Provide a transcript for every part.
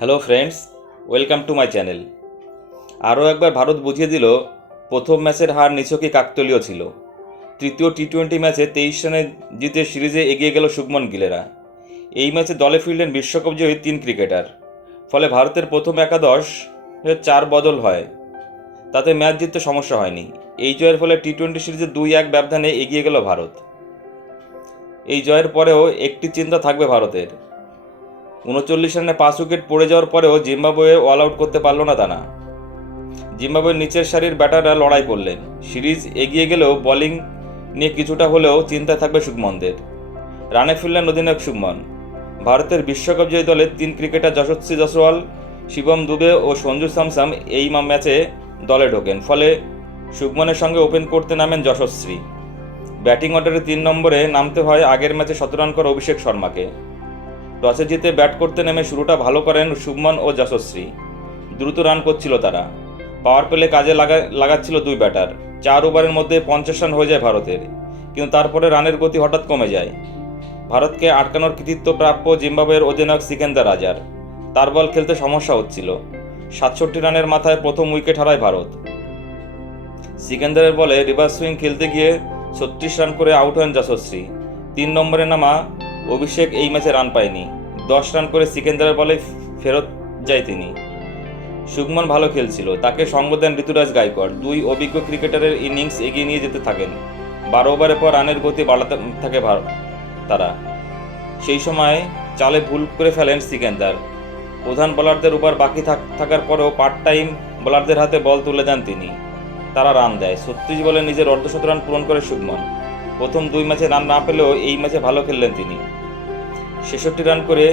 Hello friends welcome to my channel আরও একবার ভারত বুঝিয়ে দিল, প্রথম ম্যাচের হার নিছকই কাকতলীয় ছিল। তৃতীয় টি টোয়েন্টি ম্যাচে তেইশ রানে জিতে সিরিজে এগিয়ে গেল শুভমন গিলেরা। এই ম্যাচে দলে ফিরলেন বিশ্বকাপ জয়ী তিন ক্রিকেটার। ফলে ভারতের প্রথম একাদশ চার বদল হয়। তাতে ম্যাচ জিততে সমস্যা হয়নি। এই জয়ের ফলে টি টোয়েন্টি সিরিজে দুই এক ব্যবধানে এগিয়ে গেল ভারত। এই জয়ের পরেও একটি চিন্তা থাকবে ভারতের। উনচল্লিশ রানে পাঁচ উইকেট পড়ে যাওয়ার পরেও জিম্বাবুয়ে অল আউট করতে পারল না তারা। জিম্বাবুয়ের নিচের সারির ব্যাটাররা লড়াই করলেন। সিরিজ এগিয়ে গেলেও বোলিং নিয়ে কিছুটা হলেও চিন্তা থাকবে শুভমনদের রানে ফিরলেন অধিনায়ক শুভমন ভারতের বিশ্বকাপ জয়ী দলের তিন ক্রিকেটার যশস্বী জসওয়াল শিবম দুবে ও সঞ্জু স্যামসাম এই ম্যাচে দলে ঢোকেন। ফলে শুভমনের সঙ্গে ওপেন করতে নামেন যশস্বী। ব্যাটিং অর্ডারে তিন নম্বরে নামতে হয় আগের ম্যাচে শত রান করা অভিষেক শর্মাকে। টসে জিতে ব্যাট করতে নেমে শুরুটা ভালো করেন শুভমন ও যশস্বী। দ্রুত রান করছিল তারা। পাওয়ার প্লে কাজে লাগা, লাগাচ্ছিল দুই ব্যাটার। চার ওভারের মধ্যে পঞ্চাশ রান হয়ে যায় ভারতের। কিন্তু তারপরে রানের গতি হঠাৎ কমে যায়। ভারতকে আটকানোর কৃতিত্ব প্রাপ্য জিম্বাবুয়ের অধিনায়ক সিকেন্দার রাজার তার বল খেলতে সমস্যা হচ্ছিল। সাতষট্টি রানের মাথায় প্রথম উইকেট হারায় ভারত। সিকেন্দারের বলে রিভার্স সুইং খেলতে গিয়ে ছত্রিশ রান করে আউট হন যশস্বী। তিন নম্বরে নামা অভিষেক এই ম্যাচে রান পায়নি। দশ রান করে সিকেন্দারের বলে ফেরত যায় তিনি। সুগমন ভালো খেলছিল। তাকে সঙ্গ দেন ঋতুরাজ গাইকর দুই অভিজ্ঞ ক্রিকেটারের ইনিংস এগিয়ে নিয়ে যেতে থাকেন। বারো ওভারের পর রানের গতি বাড়াতে থাকে তারা। সেই সময় চালে ভুল করে ফেলেন সিকেন্দার। প্রধান বোলারদের উপর বাকি থাক- থাকার পরেও পার্ট টাইম বোলারদের হাতে বল তুলে দেন তিনি। তারা রান দেয়। ছত্রিশ বলে নিজের অর্ধশত রান পূরণ করে শুভমন প্রথম দুই ম্যাচে রান না পেলেও এই ম্যাচে ভালো খেললেন তিনি। ছেষট্টি রান করে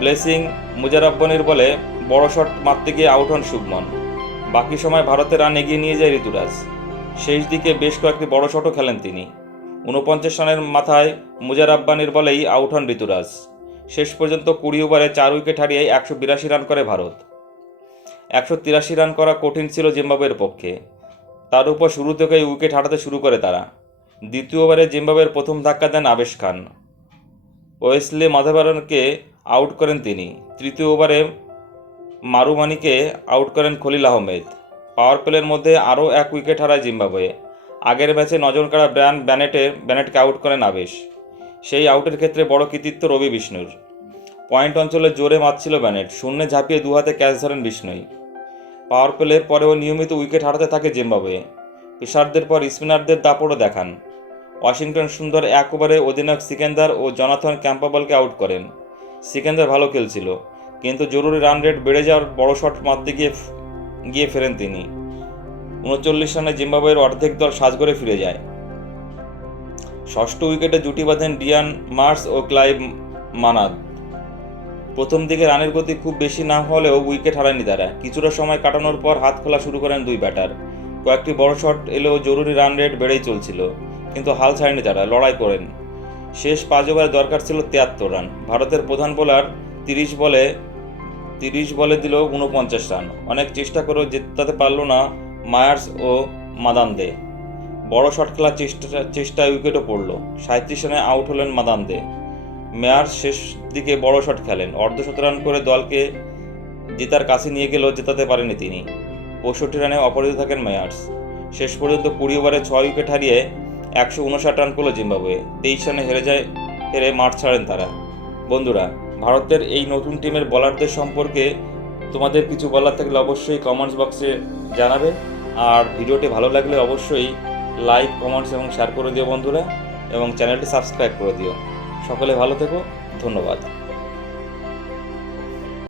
ব্লেসিং মুজারাব্বনির বলে বড় শট মারতে গিয়ে আউট হন শুভমন। বাকি সময় ভারতে রান এগিয়ে নিয়ে যায় ঋতুরাজ। শেষ দিকে বেশ কয়েকটি বড় শটও খেলেন তিনি। উনপঞ্চাশ রানের মাথায় মুজারাব্বানির বলেই আউট হন ঋতুরাজ। শেষ পর্যন্ত কুড়ি ওভারে চার উইকেট হারিয়ে একশো বিরাশি রান করে ভারত। একশো তিরাশি রান করা কঠিন ছিল জিম্বাবুয়ের পক্ষে। তার উপর শুরু থেকেই উইকেট হারাতে শুরু করে তারা। দ্বিতীয় ওভারে জিম্বাবুয়ের প্রথম ধাক্কা দেন আবেশ খান। ওয়েসলে মাধাবারনকে আউট করেন তিনি। তৃতীয় ওভারে মারুমানিকে আউট করেন খলিল আহমেদ। পাওয়ার প্লের মধ্যে আরও এক উইকেট হারায় জিম্বাবুয়ে। আগের ম্যাচে নজর কাড়া ব্র্যান ব্যানেটে ব্যানেটকে আউট করেন আবেশ। সেই আউটের ক্ষেত্রে বড় কৃতিত্ব রবি বিষ্ণুর। পয়েন্ট অঞ্চলে জোরে মারছিল ব্যানেট। শূন্যে ঝাঁপিয়ে দু হাতে ক্যাচ ধরেন বিষ্ণুই। পাওয়ার প্লের পরেও নিয়মিত উইকেট হারাতে থাকে জিম্বাবুয়ে। পেশারদের পর স্পিনারদের দাপড়ও দেখান। ওয়াশিংটন সুন্দর এক ওভারে অধিনায়ক সিকেন্দার ও জনাথন ক্যাম্পাবলকে আউট করেন। সিকেন্দার ভালো খেলছিল, কিন্তু জরুরি রান রেট বেড়ে যাওয়ার বড় শট মারতে গিয়ে গিয়ে ফেরেন তিনি। উনচল্লিশ রানে জিম্বাবুয়ের অর্ধেক দল সাজগরে ফিরে যায়। ষষ্ঠ উইকেটে জুটি বাঁধেন ডিয়ান মার্স ও ক্লাইভ মানাদ। প্রথম দিকে রানের গতি খুব বেশি না হলেও উইকেট হারায়নি তারা। কিছুটা সময় কাটানোর পর হাত খোলা শুরু করেন দুই ব্যাটার। কয়েকটি বড় শট এলেও জরুরি রান রেট বেড়েই চলছিল। কিন্তু হাল ছাড়েনি তারা, লড়াই করেন। শেষ পাঁচ ওভারে দরকার ছিল তিয়াত্তর রান। ভারতের প্রধান বোলার তিরিশ বলে তিরিশ বলে দিল উনপঞ্চাশ রান। অনেক চেষ্টা করেও জেতাতে পারল না মায়ার্স ও মাদান্দে বড় শট খেলার চেষ্টা, চেষ্টায় উইকেটও পড়ল। সাঁত্রিশ রানে আউট হলেন মাদান্দে মেয়ার শেষ দিকে বড় শট খেলেন। অর্ধশত রান করে দলকে জেতার কাছে নিয়ে গেলেও জেতাতে পারেনি তিনি। পঁয়ষট্টি রানে অপরাজিত থাকেন মেয়ার্স। শেষ পর্যন্ত কুড়ি ওভারে ছয় উইকেট হারিয়ে একশো উনষাট রান করল জিম্বাবুয়ে। তেইশ রানে হেরে যায়, হেরে মাঠ ছাড়েন তারা। বন্ধুরা, ভারতের এই নতুন টিমের বলারদের সম্পর্কে তোমাদের কিছু বলার থাকলে অবশ্যই কমেন্টস বক্সে জানাবে। আর ভিডিওটি ভালো লাগলে অবশ্যই লাইক কমেন্টস এবং শেয়ার করে দিও বন্ধুরা, এবং চ্যানেলটি সাবস্ক্রাইব করে দিও। সকলে ভালো থেকো, ধন্যবাদ।